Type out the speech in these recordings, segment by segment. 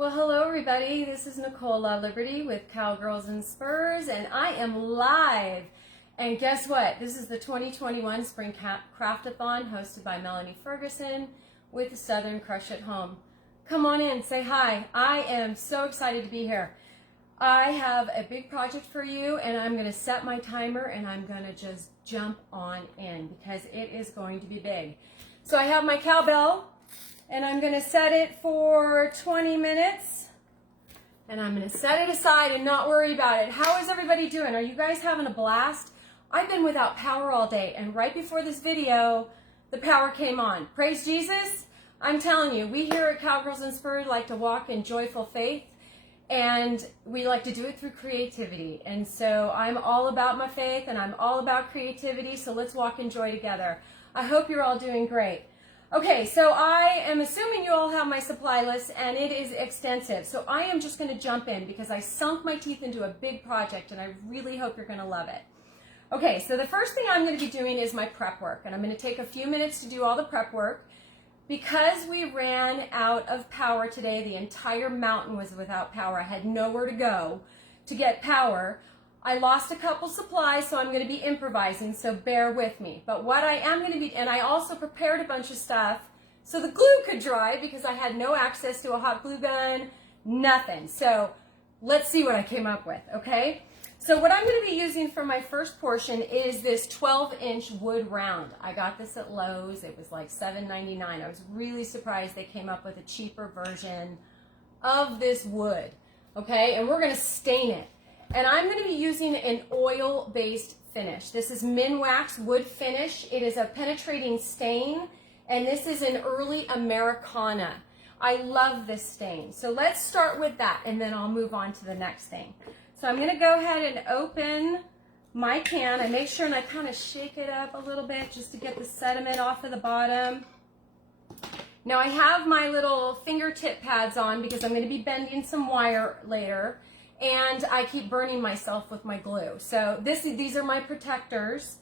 Well, hello everybody. This is Nicole Liberty with Cowgirls and Spurs, and I am live. And guess what? This is the 2021 Spring Craftathon hosted by Melanie Ferguson with Southern Crush at Home. Come on in, say hi. I am so excited to be here. I have a big project for you, and I'm going to set my timer and I'm going to just jump on in because it is going to be big. So I have my cowbell. And I'm going to set it for 20 minutes. And I'm going to set it aside and not worry about it. How is everybody doing? Are you guys having a blast? I've been without power all day. And right before this video, the power came on. Praise Jesus. I'm telling you, we here at Cowgirls and Spurs like to walk in joyful faith. And we like to do it through creativity. And so I'm all about my faith and I'm all about creativity. So let's walk in joy together. I hope you're all doing great. Okay, so I am assuming you all have my supply list, and it is extensive. So I am just going to jump in because I sunk my teeth into a big project, and I really hope you're going to love it. Okay, so the first thing I'm going to be doing is my prep work, and I'm going to take a few minutes to do all the prep work. Because we ran out of power today, the entire mountain was without power. I had nowhere to go to get power. I lost a couple supplies, so I'm going to be improvising, so bear with me. But what I am going to be, and I also prepared a bunch of stuff so the glue could dry because I had no access to a hot glue gun, nothing. So let's see what I came up with, okay? So what I'm going to be using for my first portion is this 12-inch wood round. I got this at Lowe's. It was like $7.99. I was really surprised they came up with a cheaper version of this wood, okay? And we're going to stain it. And I'm going to be using an oil-based finish. This is Minwax wood finish. It is a penetrating stain, and this is an early Americana. I love this stain. So let's start with that, and then I'll move on to the next thing. So I'm going to go ahead and open my can. I make sure and I kind of shake it up a little bit just to get the sediment off of the bottom. Now I have my little fingertip pads on because I'm going to be bending some wire later. And I keep burning myself with my glue. So these are my protectors.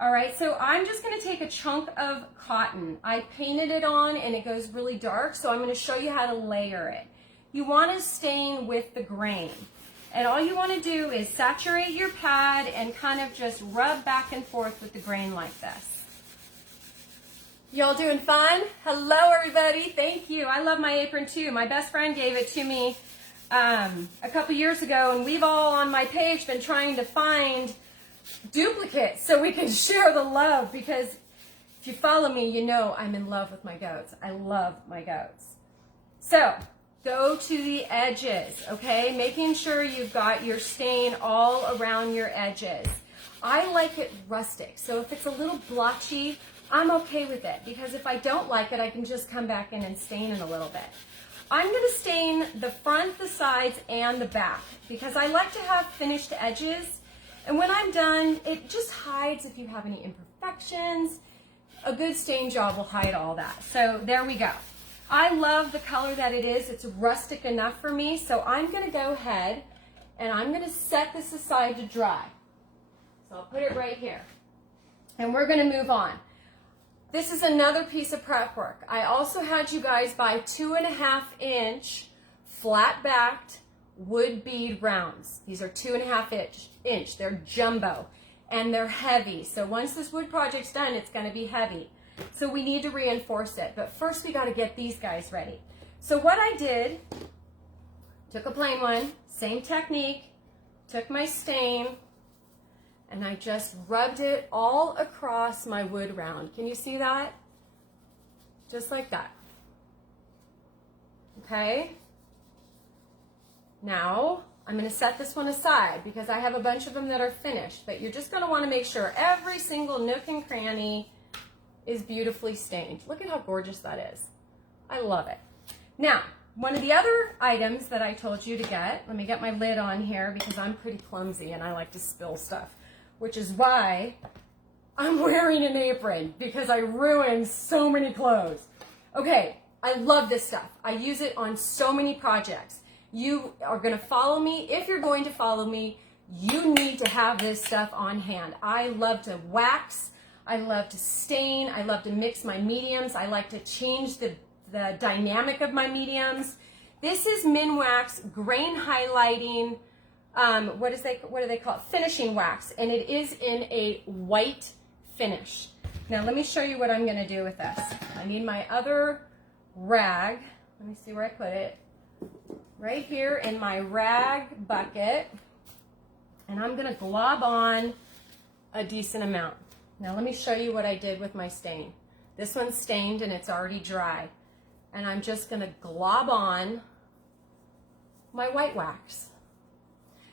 All right, so I'm just gonna take a chunk of cotton. I painted it on and it goes really dark, so I'm gonna show you how to layer it. You wanna stain with the grain. And all you wanna do is saturate your pad and kind of just rub back and forth with the grain like this. Y'all doing fun? Hello everybody, thank you. I love my apron too. My best friend gave it to me a couple years ago, and we've all on my page been trying to find duplicates so we can share the love, because if you follow me, you know I'm in love with my goats. I love my goats. So go to the edges, okay? Making sure you've got your stain all around your edges. I like it rustic, so if it's a little blotchy, I'm okay with it, because if I don't like it, I can just come back in and stain it a little bit. I'm going to stain the front, the sides, and the back because I like to have finished edges. And when I'm done, it just hides if you have any imperfections. A good stain job will hide all that. So there we go. I love the color that it is. It's rustic enough for me. So I'm going to go ahead and I'm going to set this aside to dry. So I'll put it right here. And we're going to move on. This is another piece of prep work. I also had you guys buy 2.5-inch flat-backed wood bead rounds. These are 2.5 inch. They're jumbo and they're heavy. So once this wood project's done, it's going to be heavy. So we need to reinforce it. But first we got to get these guys ready. So what I did, took a plain one, same technique, took my stain, and I just rubbed it all across my wood round. Can you see that? Just like that. Okay? Now, I'm going to set this one aside because I have a bunch of them that are finished, but you're just going to want to make sure every single nook and cranny is beautifully stained. Look at how gorgeous that is. I love it. Now, one of the other items that I told you to get, let me get my lid on here because I'm pretty clumsy and I like to spill stuff, which is why I'm wearing an apron because I ruined so many clothes. Okay, I love this stuff. I use it on so many projects. You are going to follow me. If you're going to follow me, you need to have this stuff on hand. I love to wax. I love to stain. I love to mix my mediums. I like to change the dynamic of my mediums. This is Minwax Grain Highlighting, what do they call it? Finishing wax, and it is in a white finish. Now let me show you what I'm going to do with this. I need my other rag. Let me see where I put it. Right here in my rag bucket, and I'm going to glob on a decent amount. Now let me show you what I did with my stain. This one's stained and it's already dry, and I'm just going to glob on my white wax.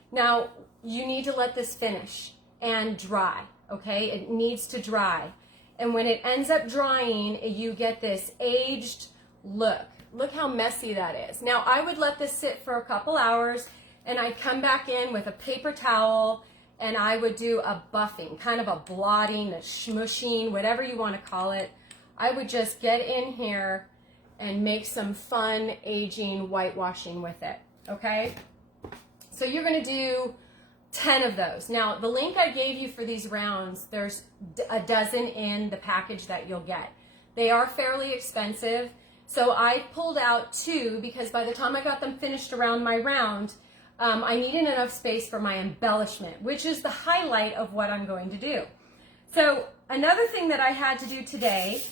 Now you need to let this finish and dry, okay? It needs to dry, and when it ends up drying, you get this aged look. Look how messy that is. Now I would let this sit for a couple hours, and I'd come back in with a paper towel, and I would do a buffing, kind of a blotting, a smushing, whatever you want to call it. I would just get in here and make some fun aging whitewashing with it, okay? So you're going to do 10 of those. Now the link I gave you for these rounds, there's a dozen in the package that you'll get. They are fairly expensive. So I pulled out 2 because by the time I got them finished around my round, I needed enough space for my embellishment, which is the highlight of what I'm going to do. So another thing that I had to do today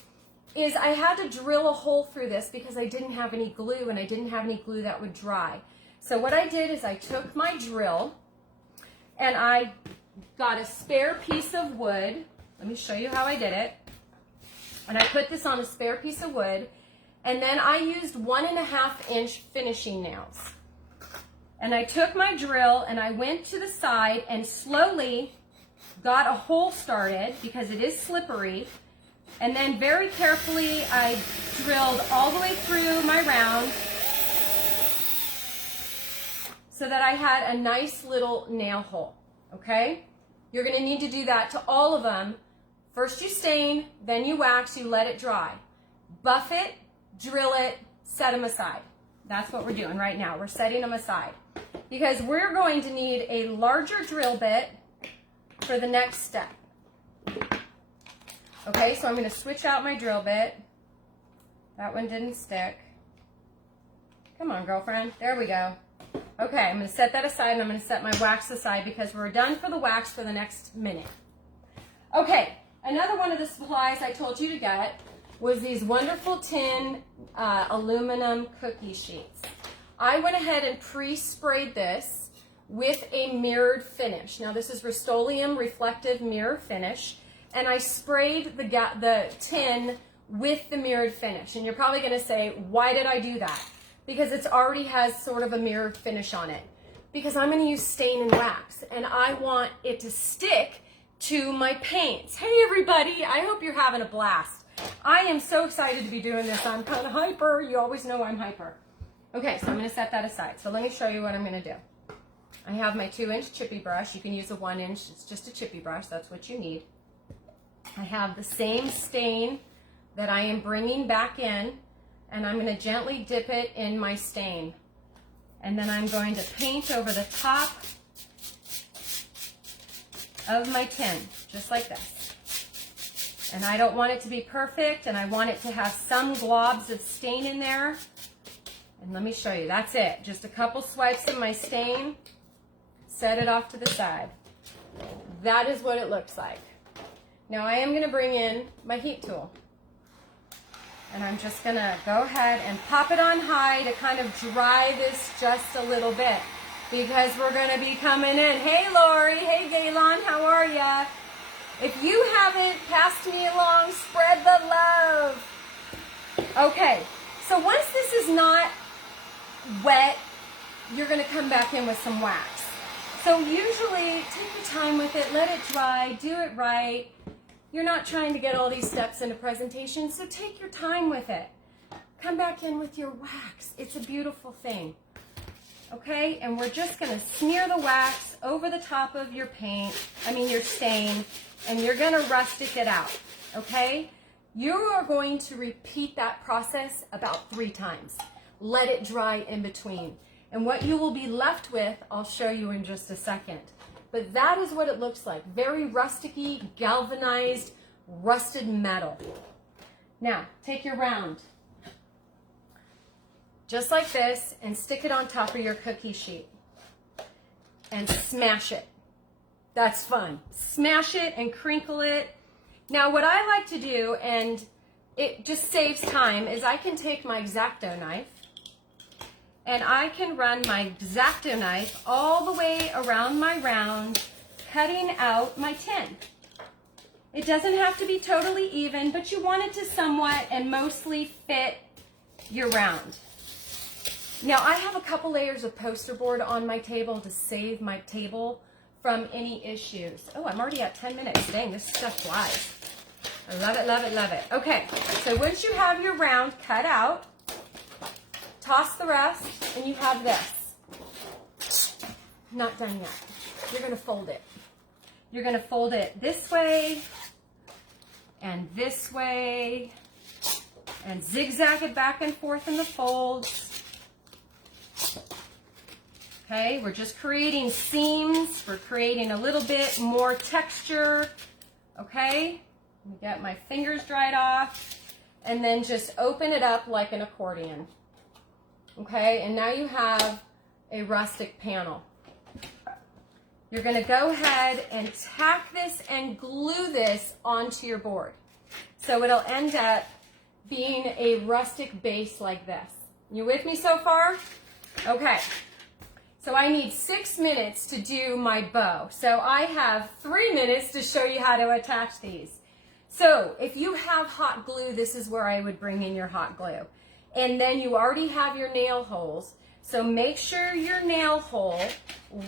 is I had to drill a hole through this because I didn't have any glue, and I didn't have any glue that would dry. So what I did is I took my drill and I got a spare piece of wood. Let me show you how I did it. And I put this on a spare piece of wood. And then I used 1.5 inch finishing nails. And I took my drill and I went to the side and slowly got a hole started because it is slippery. And then very carefully I drilled all the way through my round so that I had a nice little nail hole, okay? You're gonna need to do that to all of them. First you stain, then you wax, you let it dry. Buff it, drill it, set them aside. That's what we're doing right now. We're setting them aside because we're going to need a larger drill bit for the next step. Okay, so I'm going to switch out my drill bit. That one didn't stick. Come on, girlfriend. There we go. Okay, I'm going to set that aside, and I'm going to set my wax aside because we're done for the wax for the next minute. Okay, another one of the supplies I told you to get was these wonderful tin aluminum cookie sheets. I went ahead and pre-sprayed this with a mirrored finish. Now this is Rust-Oleum reflective mirror finish, and I sprayed the tin with the mirrored finish. And you're probably going to say, why did I do that? Because it already has sort of a mirrored finish on it. Because I'm going to use stain and wax, and I want it to stick to my paints. Hey everybody, I hope you're having a blast. I am so excited to be doing this. I'm kind of hyper. You always know I'm hyper. Okay, so I'm going to set that aside. So let me show you what I'm going to do. I have my 2-inch chippy brush. You can use a 1-inch. It's just a chippy brush. That's what you need. I have the same stain that I am bringing back in, and I'm going to gently dip it in my stain. And then I'm going to paint over the top of my tin, just like this. And I don't want it to be perfect, and I want it to have some globs of stain in there. And let me show you, that's it. Just a couple swipes of my stain, set it off to the side. That is what it looks like. Now I am gonna bring in my heat tool. And I'm just gonna go ahead and pop it on high to kind of dry this just a little bit, because we're gonna be coming in. Hey Lori, hey Gaylon, how are ya? If you haven't passed me along, spread the love. Okay, so once this is not wet, you're going to come back in with some wax. So usually, take your time with it, let it dry, do it right. You're not trying to get all these steps in a presentation, so take your time with it. Come back in with your wax. It's a beautiful thing. Okay, and we're just going to smear the wax over the top of your your stain, and you're going to rustic it out, okay? You are going to repeat that process about 3 times. Let it dry in between. And what you will be left with, I'll show you in just a second. But that is what it looks like. Very rusticy, galvanized, rusted metal. Now, take your round. just like this, and stick it on top of your cookie sheet and smash it. That's fun. Smash it and crinkle it. Now what I like to do, and it just saves time, is I can take my X-Acto knife and I can run my X-Acto knife all the way around my round, cutting out my tin. It doesn't have to be totally even, but you want it to somewhat and mostly fit your round. Now I have a couple layers of poster board on my table to save my table from any issues. Oh, I'm already at 10 minutes. Dang, this stuff flies. I love it, love it, love it. Okay, so once you have your round cut out, toss the rest, and you have this. Not done yet. You're gonna fold it. You're gonna fold it this way, and this way, and zigzag it back and forth in the folds. Okay, we're just creating seams. We're creating a little bit more texture. Okay, let me get my fingers dried off, and then just open it up like an accordion. Okay, and now you have a rustic panel. You're going to go ahead and tack this and glue this onto your board. So it'll end up being a rustic base like this. You with me so far? Okay. So I need 6 minutes to do my bow. So I have 3 minutes to show you how to attach these. So if you have hot glue, this is where I would bring in your hot glue. And then you already have your nail holes. So make sure your nail hole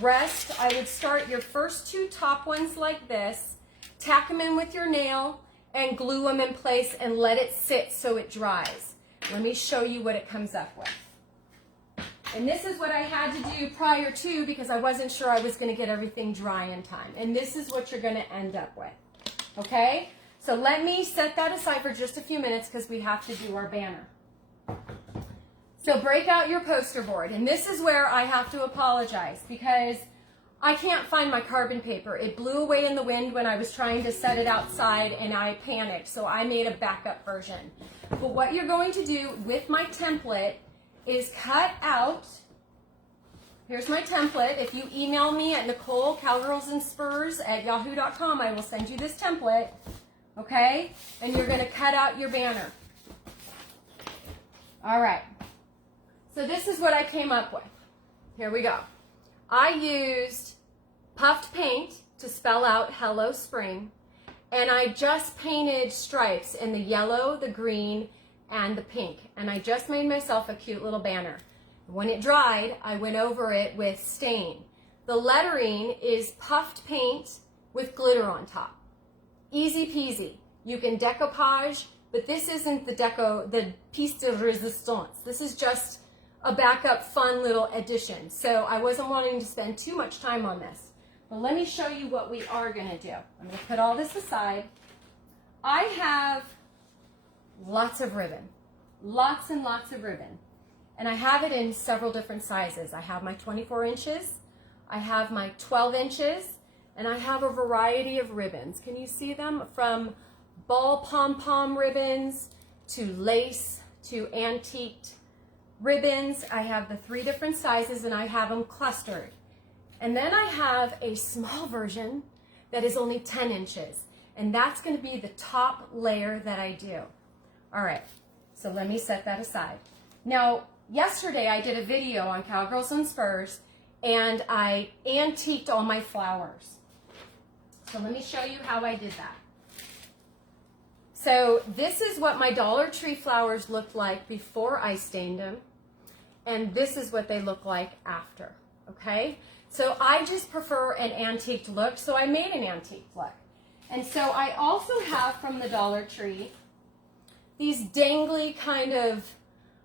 rest. I would start your first 2 top ones like this, tack them in with your nail, and glue them in place and let it sit so it dries. Let me show you what it comes up with. And this is what I had to do prior to, because I wasn't sure I was going to get everything dry in time. And this is what you're going to end up with. Okay? So let me set that aside for just a few minutes because we have to do our banner. So break out your poster board. And this is where I have to apologize because I can't find my carbon paper. It blew away in the wind when I was trying to set it outside and I panicked. So I made a backup version. But what you're going to do with my template is cut out, here's my template. If you email me at NicoleCowgirlsandSpurs@yahoo.com, I will send you this template, okay? And you're going to cut out your banner. All right. So this is what I came up with. Here we go. I used puffed paint to spell out Hello Spring, and I just painted stripes in the yellow, the green, and the pink, and I just made myself a cute little banner. When it dried, I went over it with stain. The lettering is puffed paint with glitter on top. Easy peasy. You can decoupage, but this isn't the piece de resistance. This is just a backup fun little addition. So I wasn't wanting to spend too much time on this. But let me show you what we are going to do. I'm going to put all this aside. I have lots of ribbon, lots and lots of ribbon. And I have it in several different sizes. I have my 24 inches, I have my 12 inches, and I have a variety of ribbons. Can you see them? From ball pom-pom ribbons to lace to antiqued ribbons. I have the 3 different sizes and I have them clustered. And then I have a small version that is only 10 inches. And that's going to be the top layer that I do. All right, so let me set that aside. Now, yesterday I did a video on Cowgirls and Spurs, and I antiqued all my flowers. So let me show you how I did that. So this is what my Dollar Tree flowers looked like before I stained them, and this is what they look like after, okay? So I just prefer an antiqued look, so I made an antique look. And so I also have from the Dollar Tree these dangly kind of,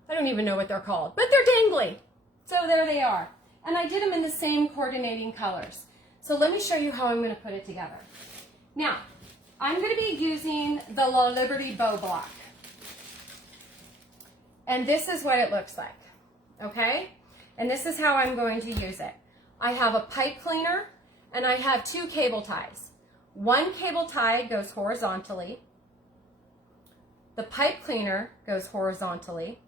I don't even know what they're called, but they're dangly. So there they are. And I did them in the same coordinating colors. So let me show you how I'm going to put it together. Now, I'm going to be using the La Liberty bow block. And this is what it looks like, okay? And this is how I'm going to use it. I have a pipe cleaner and I have 2 cable ties. One cable tie goes horizontally. The pipe cleaner goes horizontally.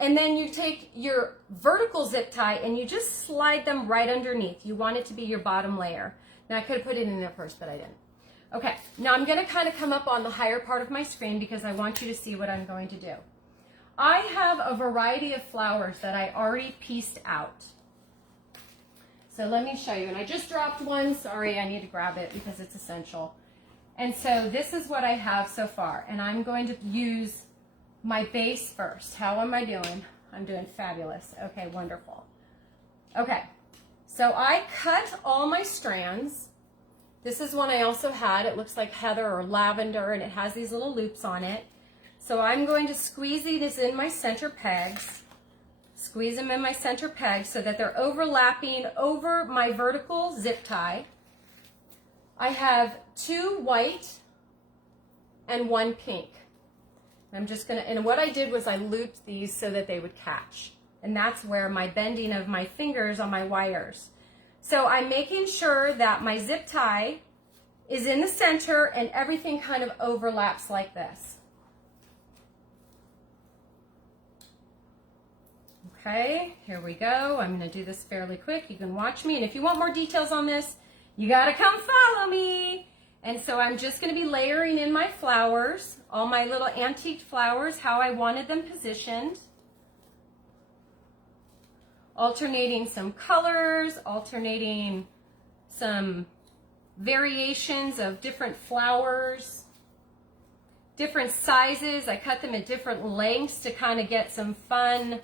And then you take your vertical zip tie and you just slide them right underneath. You want it to be your bottom layer. Now I could have put it in there first, but I didn't. Okay, now I'm gonna kind of come up on the higher part of my screen because I want you to see what I'm going to do. I have a variety of flowers that I already pieced out. So let me show you. And I just dropped one. Sorry, I need to grab it because it's essential. And so this is what I have so far. And I'm going to use my base first. How am I doing? I'm doing fabulous. Okay, wonderful. Okay, so I cut all my strands. This is one I also had. It looks like heather or lavender, and it has these little loops on it. So I'm going to squeeze these in my center pegs. Squeeze them in my center pegs so that they're overlapping over my vertical zip tie. I have 2 white and 1 pink. I'm just gonna, and what I did was I looped these so that they would catch. And that's where my bending of my fingers on my wires. So I'm making sure that my zip tie is in the center and everything kind of overlaps like this. Okay, here we go. I'm gonna do this fairly quick. You can watch me, and if you want more details on this, you gotta come follow me. And so I'm just gonna be layering in my flowers, all my little antique flowers, how I wanted them positioned. Alternating some colors, alternating some variations of different flowers, different sizes. I cut them at different lengths to kind of get some fun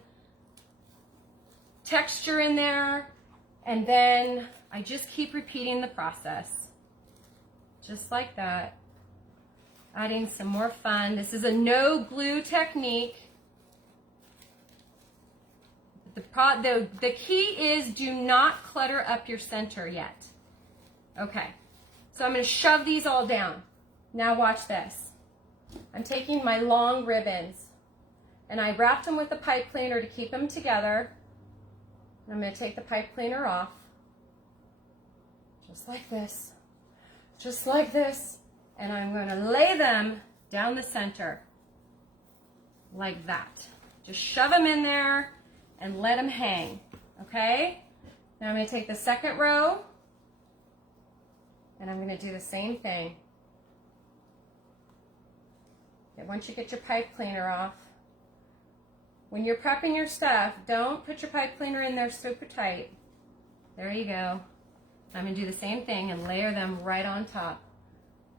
texture in there. And then I just keep repeating the process. Just like that. Adding some more fun. This is a no glue technique. The key is do not clutter up your center yet. Okay, so I'm going to shove these all down. Now watch this. I'm taking my long ribbons and I wrapped them with the pipe cleaner to keep them together. I'm going to take the pipe cleaner off. Just like this. Just like this. And I'm going to lay them down the center. Like that. Just shove them in there and let them hang. Okay? Now I'm going to take the second row. And I'm going to do the same thing. Okay, once you get your pipe cleaner off, when you're prepping your stuff, don't put your pipe cleaner in there super tight. There you go. I'm going to do the same thing and layer them right on top.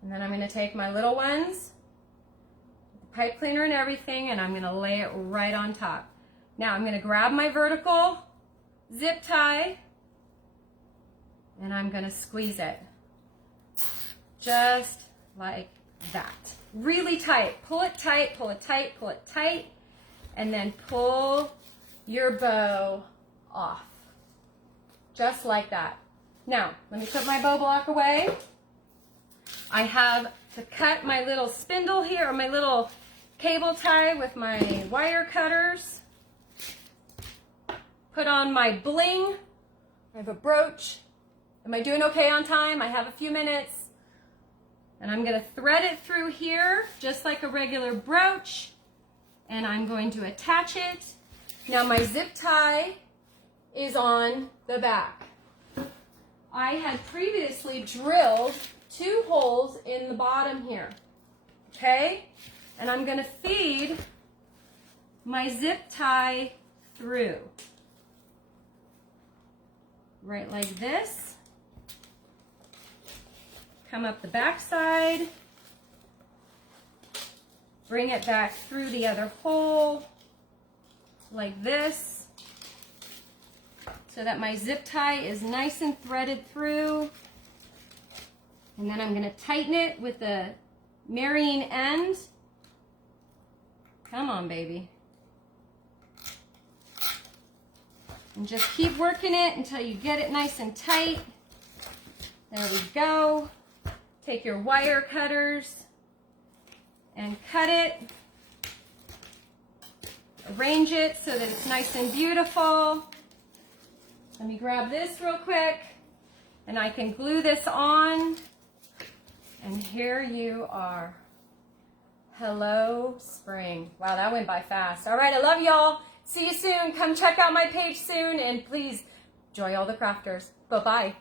And then I'm going to take my little ones, the pipe cleaner and everything, and I'm going to lay it right on top. Now I'm going to grab my vertical zip tie and I'm going to squeeze it. Just like that. Really tight. Pull it tight, pull it tight, pull it tight. And then pull your bow off. Just like that. Now, let me put my bow block away. I have to cut my little spindle here, or my little cable tie with my wire cutters. Put on my bling. I have a brooch. Am I doing okay on time? I have a few minutes. And I'm going to thread it through here, just like a regular brooch. And I'm going to attach it. Now my zip tie is on the back. I had previously drilled 2 holes in the bottom here. Okay? And I'm going to feed my zip tie through. Right like this. Come up the back side. Bring it back through the other hole, like this, so that my zip tie is nice and threaded through. And then I'm going to tighten it with the marrying end. Come on, baby. And just keep working it until you get it nice and tight. There we go. Take your wire cutters and cut it, arrange it so that it's nice and beautiful. Let me grab this real quick and I can glue this on, and here you are. Hello, spring. Wow, that went by fast. All right, I love y'all. See you soon. Come check out my page soon, and please enjoy all the crafters. Bye-bye.